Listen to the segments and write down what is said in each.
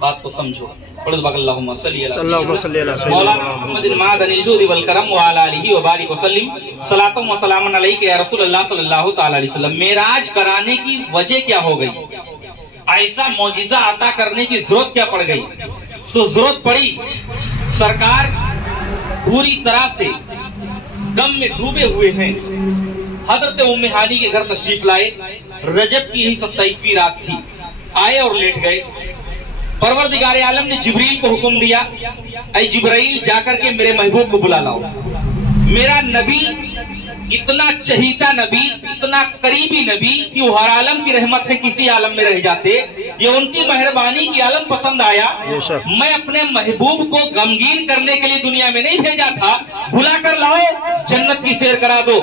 बात को समझो। मौलाना मुहम्मद मादनिल जुदी वल करम व अला आलिहि व बारिक वसल्लम सलातम व सलामन अलैका या रसूलल्लाह सल्लल्लाहु तआला अलैहि वसल्लम। मेराज कराने की वजह क्या हो गई, ऐसा मौजिजा अता करने की जरूरत क्या पड़ गई? तो जरूरत पड़ी, सरकार पूरी तरह से गम में डूबे हुए हैं। हजरत उम्मे हानी के घर तशरीफ लाए, रजब की ही 27वीं रात थी, आए और लेट गए। परवरदिगार आलम ने जिब्रील को हुक्म दिया, ऐ जिब्राइल जाकर के मेरे महबूब को बुला लाओ। मेरा नबी इतना चहीता नबी, इतना करीबी नबी कि वो हर आलम की रहमत है, किसी आलम में रह जाते, ये उनकी मेहरबानी की आलम पसंद आया। मैं अपने महबूब को गमगीन करने के लिए दुनिया में नहीं भेजा था, बुला कर लाओ, जन्नत की सैर करा दो,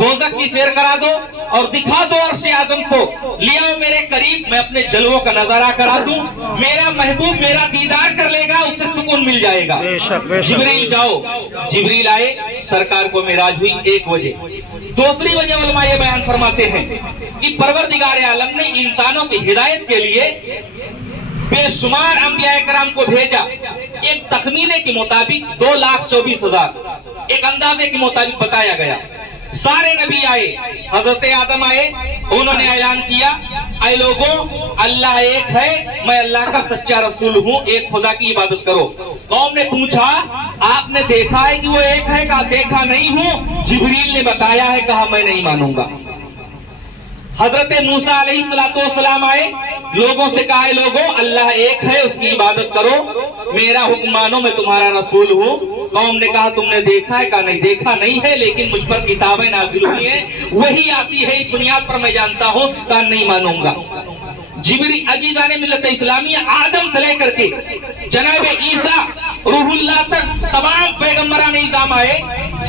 दोज़ख की सैर करा दो और दिखा दो अर्श आज़म को, ले आओ मेरे करीब, मैं अपने जलवों का नजारा करा दूं, मेरा महबूब मेरा दीदार कर लेगा, उसे सुकून मिल जाएगा। जिब्रील जाओ। जिब्रील आए, सरकार को मेराज हुई 1 बजे। दूसरी वजह उलमा ये बयान फरमाते हैं कि परवरदिगार आलम ने इंसानों की हिदायत के लिए बेशुमार अंबिया कराम को भेजा। एक तखमीने के मुताबिक 2,24,000, एक अंदाजे के मुताबिक बताया गया। सारे नबी आए, हजरत आदम आए, उन्होंने ऐलान किया, ऐ लोगों, अल्लाह एक है, मैं अल्लाह का सच्चा रसूल हूँ, एक खुदा की इबादत करो। कौम ने पूछा, आपने देखा है कि वो एक है? कहा देखा नहीं हूँ, जिब्रील ने बताया है, कहा मैं नहीं मानूंगा। हजरत मूसा अलैहिस्सलाम आए, लोगों से कहा है लोगों, अल्लाह एक है, उसकी इबादत करो, मेरा हुक्म मानो, मैं तुम्हारा रसूल हूँ। कौम ने कहा तुमने देखा है? कहा नहीं देखा नहीं है, लेकिन मुझ पर किताबें नाज़िल हुई हैं, वही आती है, इस बुनियाद पर मैं जानता हूँ। कहा नहीं मानूंगा। जिब्रील अजीज़ाने मिल्लत इस्लामिया आदम से लेकर के जनाब ईसा रूहुल्लाह तक तमाम पैगम्बरान इज़ाम आए,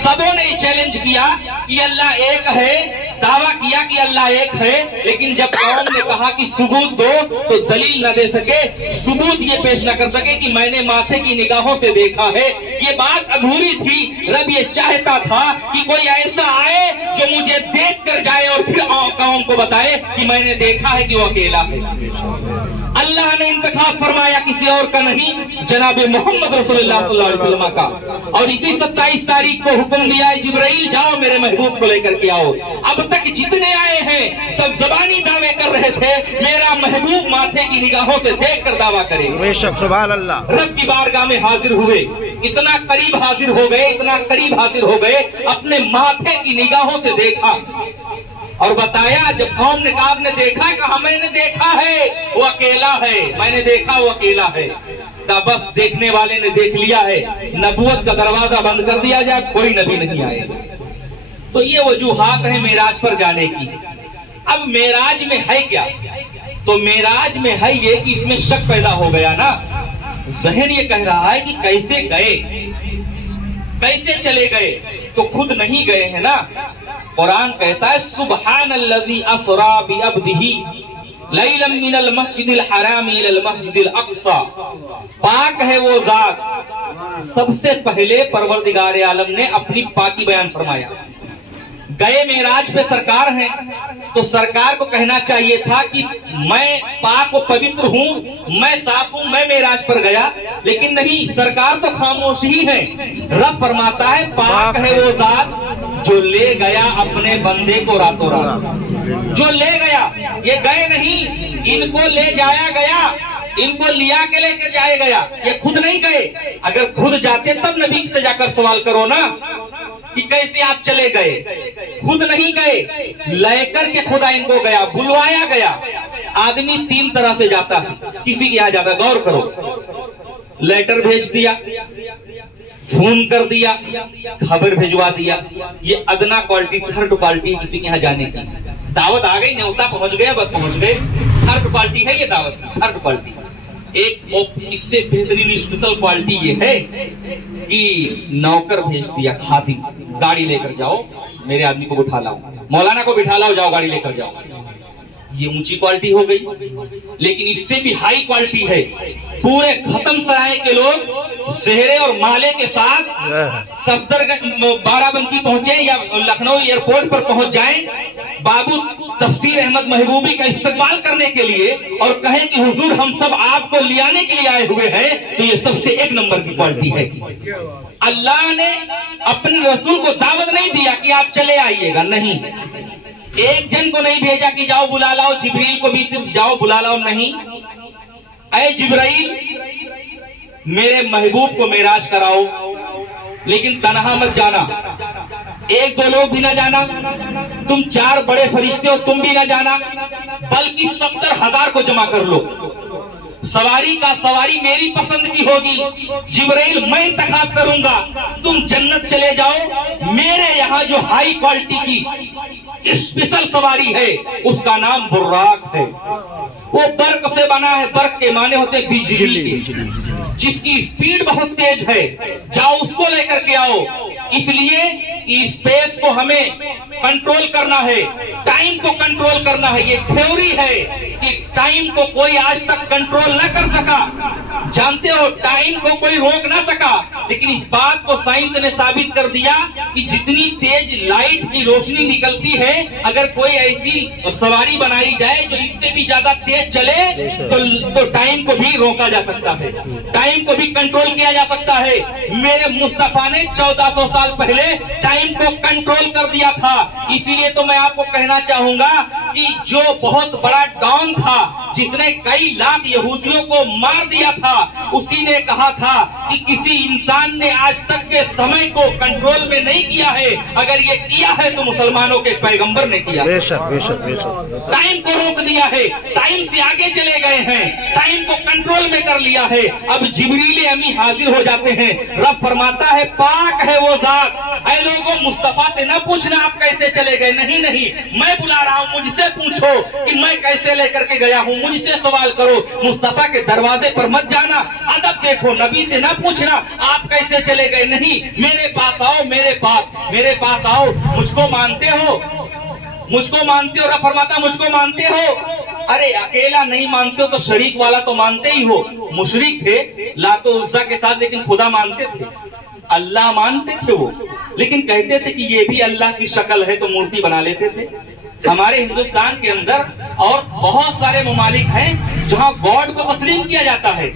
सबों ने चैलेंज किया कि अल्लाह एक है, दावा किया कि अल्लाह एक है, लेकिन जब कौम ने कहा कि सबूत दो, तो दलील न दे सके, सबूत ये पेश न कर सके कि मैंने माथे की निगाहों से देखा है। ये बात अधूरी थी। रब ये चाहता था कि कोई ऐसा आए जो मुझे देख कर जाए और फिर कौम को बताए कि मैंने देखा है कि वो अकेला है। अल्लाह ने इंतखाब फरमाया किसी और का नहीं, जनाब मोहम्मद रसूलुल्लाह सल्लल्लाहु अलैहि वसल्लम का। और इसी 27 तारीख को हुक्म दिया है, जिब्राइल जाओ मेरे महबूब को लेकर के आओ। अब तक जितने आए हैं सब ज़बानी दावे कर रहे थे, मेरा महबूब माथे की निगाहों से देख कर दावा करे। सुभान अल्लाह। रब की बारगाह में हाजिर हुए, इतना करीब हाजिर हो गए, इतना करीब हाजिर हो गए, अपने माथे की निगाहों से देखा और बताया। जब कौम ने कहा आपने देखा? कहा मैंने देखा है, वो अकेला है, मैंने देखा वो अकेला है। बस देखने वाले ने देख लिया है, नबूवत का दरवाजा बंद कर दिया जाए, कोई नबी नहीं आएगा। तो ये वजूहात है मेराज पर जाने की। अब मेराज में है क्या? तो मेराज में है ये कि इसमें शक पैदा हो गया ना, जहन ये कह रहा है कि कैसे गए, कैसे चले गए, तो खुद नहीं गए हैं ना। कुरान कहता है सुब्हानल्लज़ी अस्रा बिअब्दिही लैलन मिनल मस्जिदिल हराम इलल मस्जिदिल अक़सा। पाक है वो जात। सबसे पहले परवरदिगार आलम ने अपनी पाकी बयान फरमाया। गए मेराज पे सरकार हैं, तो सरकार को कहना चाहिए था कि मैं पाक व पवित्र हूँ, मैं साफ हूँ, मैं मेराज पर गया, लेकिन नहीं, सरकार तो खामोश ही है। रब फरमाता है पाक है वो जात जो ले गया अपने बंदे को रातों रात, जो ले गया। ये गए नहीं, इनको ले जाया गया, इनको लिया के लेकर जाया गया, ये खुद नहीं गए। अगर खुद जाते तब नबी से जाकर सवाल करो ना कि कैसे आप चले गए। खुद नहीं गए, लेकर के खुदा इनको गया, बुलवाया गया। आदमी 3 तरह से जाता है किसी के यहाँ जाता, गौर करो। लेटर भेज दिया, फोन कर दिया, खबर भिजवा दिया, ये अदना क्वालिटी, थर्ड क्वालिटी किसी के यहाँ जाने की। दावत आ गई, न्योता पहुंच गया, बस पहुंच गए, थर्ड क्वालिटी है ये दावत, थर्ड क्वालिटी। एक इससे बेहतरीन स्पेशल क्वालिटी ये है कि नौकर भेज दिया, खादिम, गाड़ी लेकर जाओ, मेरे आदमी को बिठा लाओ, मौलाना को बिठा लाओ, जाओ गाड़ी लेकर जाओ। ये ऊंची क्वालिटी हो गई। लेकिन इससे भी हाई क्वालिटी है, पूरे खत्म सराय के लोग सेहरे और माले के साथ सफदरगंज, बाराबंकी पहुंचे या लखनऊ एयरपोर्ट पर पहुंच जाएं, बाबू तफसीर अहमद महबूबी का इस्तकबाल करने के लिए और कहें कि हुजूर हम सब आपको लियाने के लिए आए हुए हैं, तो ये सबसे एक नंबर की क्वालिटी है। अल्लाह ने अपने रसूल को दावत नहीं दिया कि आप चले आइएगा, नहीं। एक जन को नहीं भेजा कि जाओ बुला लाओ, जिब्रील को भी सिर्फ जाओ बुला लाओ, नहीं। ऐ जिब्राइल, मेरे महबूब को मेराज कराओ, लेकिन तनहा मत जाना, एक दो लोग भी ना जाना, तुम 4 बड़े फरिश्ते हो, तुम भी ना जाना, बल्कि 70,000 को जमा कर लो। सवारी का सवारी मेरी पसंद की होगी, जिब्राइल मैं इंतखाब करूंगा, तुम जन्नत चले जाओ। मेरे यहाँ जो हाई क्वालिटी की स्पेशल सवारी है उसका नाम बुर्राक है। वो बर्क से बना है, बर्क के माने होते हैं बिजली के, जिसकी स्पीड बहुत तेज है, जाओ उसको लेकर के आओ। इसलिए स्पेस को हमें कंट्रोल करना है, टाइम को कंट्रोल करना है। ये थ्योरी है कि टाइम को कोई आज तक कंट्रोल न कर सका, जानते हो, टाइम को कोई रोक ना सका, लेकिन इस बात को साइंस ने साबित कर दिया कि जितनी तेज लाइट की रोशनी निकलती है, अगर कोई ऐसी सवारी बनाई जाए जो इससे भी ज्यादा तेज चले तो टाइम को भी रोका जा सकता है, टाइम को भी कंट्रोल किया जा सकता है। मेरे मुस्तफा ने 1400 साल पहले टाइम को कंट्रोल कर दिया था। इसीलिए तो मैं आपको कहना चाहूंगा कि जो बहुत बड़ा डॉन था, जिसने कई लाख यहूदियों को मार दिया था, उसी ने कहा था कि किसी इंसान ने आज तक के समय को कंट्रोल में नहीं किया है, अगर ये किया है तो मुसलमानों के पैगंबर ने किया। बेशक बेशक बेशक टाइम को रोक दिया है, टाइम से आगे चले गए हैं, टाइम को कंट्रोल में कर लिया है। अब जिब्रील अमी हाजिर हो जाते हैं, रब फरमाता है पाक है वो जात। ऐ लोगों, मुस्तफा से न पूछना आप कैसे चले गए, नहीं नहीं, मैं बुला रहा हूँ, मुझसे पूछो कि मैं कैसे लेकर के गया हूँ, मुझसे सवाल करो। मुस्तफा के दरवाजे पर मत जाना, अदब देखो, नबी से ना पूछना आप कैसे चले गए, नहीं, मेरे पास आओ, मेरे पास आओ। मुझको मानते हो, मुझको मानते हो, रब फरमाता मुझको मानते हो। अरे अकेला नहीं मानते हो तो शरीक वाला तो मानते ही हो। मुशरिक थे लातो उज्जा के साथ, लेकिन खुदा मानते थे, अल्लाह मानते थे वो, लेकिन कहते थे कि ये भी अल्लाह की शक्ल है, तो मूर्ति बना लेते थे। हमारे हिंदुस्तान के अंदर और बहुत सारे ममालिक हैं जहाँ गॉड को तस्लीम किया जाता है।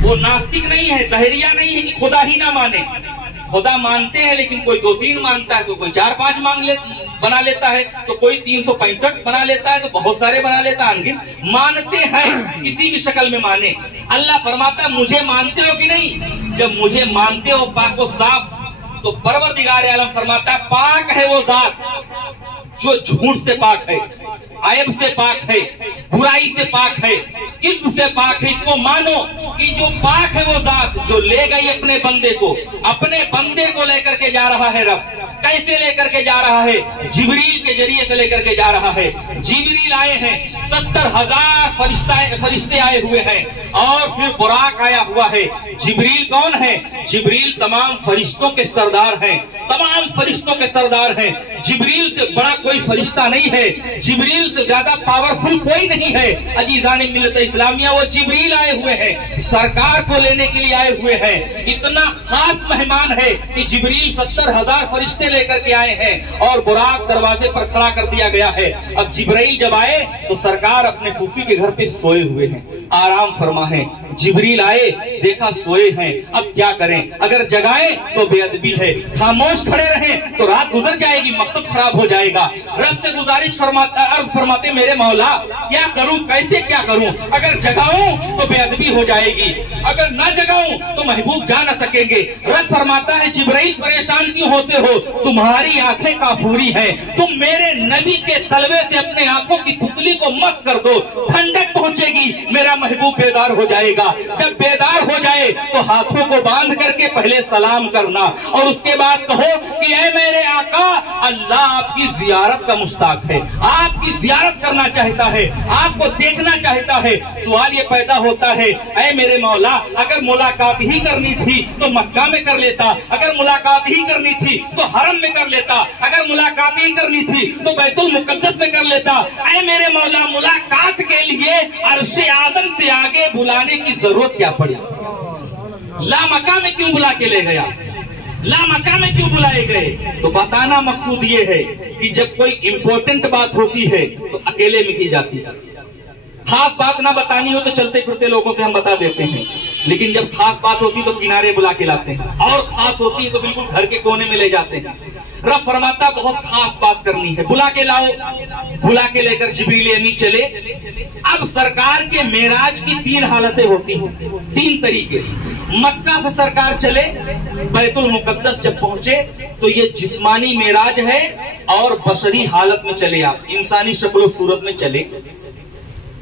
वो नास्तिक नहीं है, दहरिया नहीं है कि खुदा ही ना माने, खुदा मानते हैं, लेकिन कोई 2-3 मानता है, तो कोई 4-5 बना लेता है, तो कोई 365 बना लेता है, तो बहुत सारे बना लेता है। अनगिन मानते हैं, किसी भी शक्ल में माने। अल्लाह फरमाता मुझे मानते हो कि नहीं? जब मुझे मानते हो पाक व साफ, तो परवरदिगार आलम फरमाता पाक है वो जात जो झूठ से पाक है, आयब से पाक है, बुराई से पाक है, किस्म से पाक है। इसको मानो कि जो पाक है वो जात जो ले गई अपने बंदे को लेकर के जा रहा है। रब कैसे लेकर के जा रहा है? जिब्रील के जरिए से लेकर के जा रहा है। जिब्रील आए हैं, 70,000 फरिश्ते आए हुए हैं, और फिर बुराक आया हुआ है। जिब्रील कौन है? जिब्रील तमाम फरिश्तों के सरदार हैं, तमाम फरिश्तों के सरदार हैं। जिब्रील से बड़ा कोई फरिश्ता नहीं है, जिब्रील से ज्यादा पावरफुल कोई नहीं है। अजीजाने मिल्लत इस्लामिया, वो जिब्रील आए हुए हैं, सरकार को लेने के लिए आए हुए हैं। इतना खास मेहमान है कि जिब्रील 70,000 फरिश्ते लेकर के आए हैं, और बुराक दरवाजे पर खड़ा कर दिया गया है। अब जिब्रील जब आए तो सरकार अपने फूफी के घर पे सोए हुए हैं, आराम फरमा है। जिब्रील आए, देखा सोए हैं, अब क्या करें? अगर जगाएं तो बेअदबी है, खामोश खड़े रहें तो रात गुजर जाएगी, मकसद खराब हो जाएगा। रब से गुजारिश अर्ज फरमाते मेरे मौला क्या करूं, कैसे क्या करूं? अगर जगाऊं तो बेअदबी हो जाएगी, अगर ना जगाऊं तो महबूब जा न सकेंगे। रब फरमाता है जिब्रील परेशान क्यों होते हो? तुम्हारी आंखें काफूरी हैं, तुम मेरे नबी के तलवे से अपने आंखों की पुतली को मस कर दो, ठंडक पहुंचेगी, मेरा महबूब बेदार हो जाएगा। जब बेदार हो जाए तो हाथों को बांध करके पहले सलाम करना, और उसके बाद कहो कि ऐ मेरे आका, अल्लाह आपकी जियारत का मुश्ताक है, आपकी जियारत करना चाहता है, आपको देखना चाहता है। सवाल ये पैदा होता है, ऐ मेरे मौला, अगर मुलाकात ही करनी थी तो मक्का में कर लेता, अगर मुलाकात ही करनी थी तो हरम में कर लेता, अगर मुलाकात ही करनी थी तो बैतुल मुकद्दस में कर लेता। ऐ मेरे मौला, मुलाकात के लिए अर्शे आज़म से आगे बुलाने की जरूरत क्या पड़ी? लामका में क्यों बुला के ले गया? लामका में क्यों बुलाए गए? तो बताना मकसूद ये है कि जब कोई इंपॉर्टेंट बात होती है तो अकेले में की जाती है। खास बात ना बतानी हो तो चलते फिरते लोगों से हम बता देते हैं, लेकिन जब खास बात होती है तो किनारे बुला के लाते हैं, और खास होती है तो बिल्कुल घर के कोने में ले जाते हैं। रब फरमाता बहुत खास बात करनी है, बुला के लाओ। बुला के लेकर जिब्रील अमीन चले। अब सरकार के मेराज की 3 हालतें होती हैं, 3 तरीके। मक्का से सरकार चले, बैतुल मुकद्दस जब पहुंचे तो ये जिस्मानी मेराज है, और बशरी हालत में चले, आप इंसानी शक्ल सूरत में चले।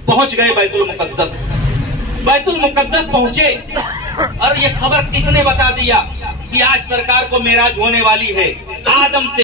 पहुंच गए बैतुल मुकद्दस। बैतुल मुकद्दस पहुंचे और ये खबर किसने बता दिया कि आज सरकार को मेराज होने वाली है? आदम से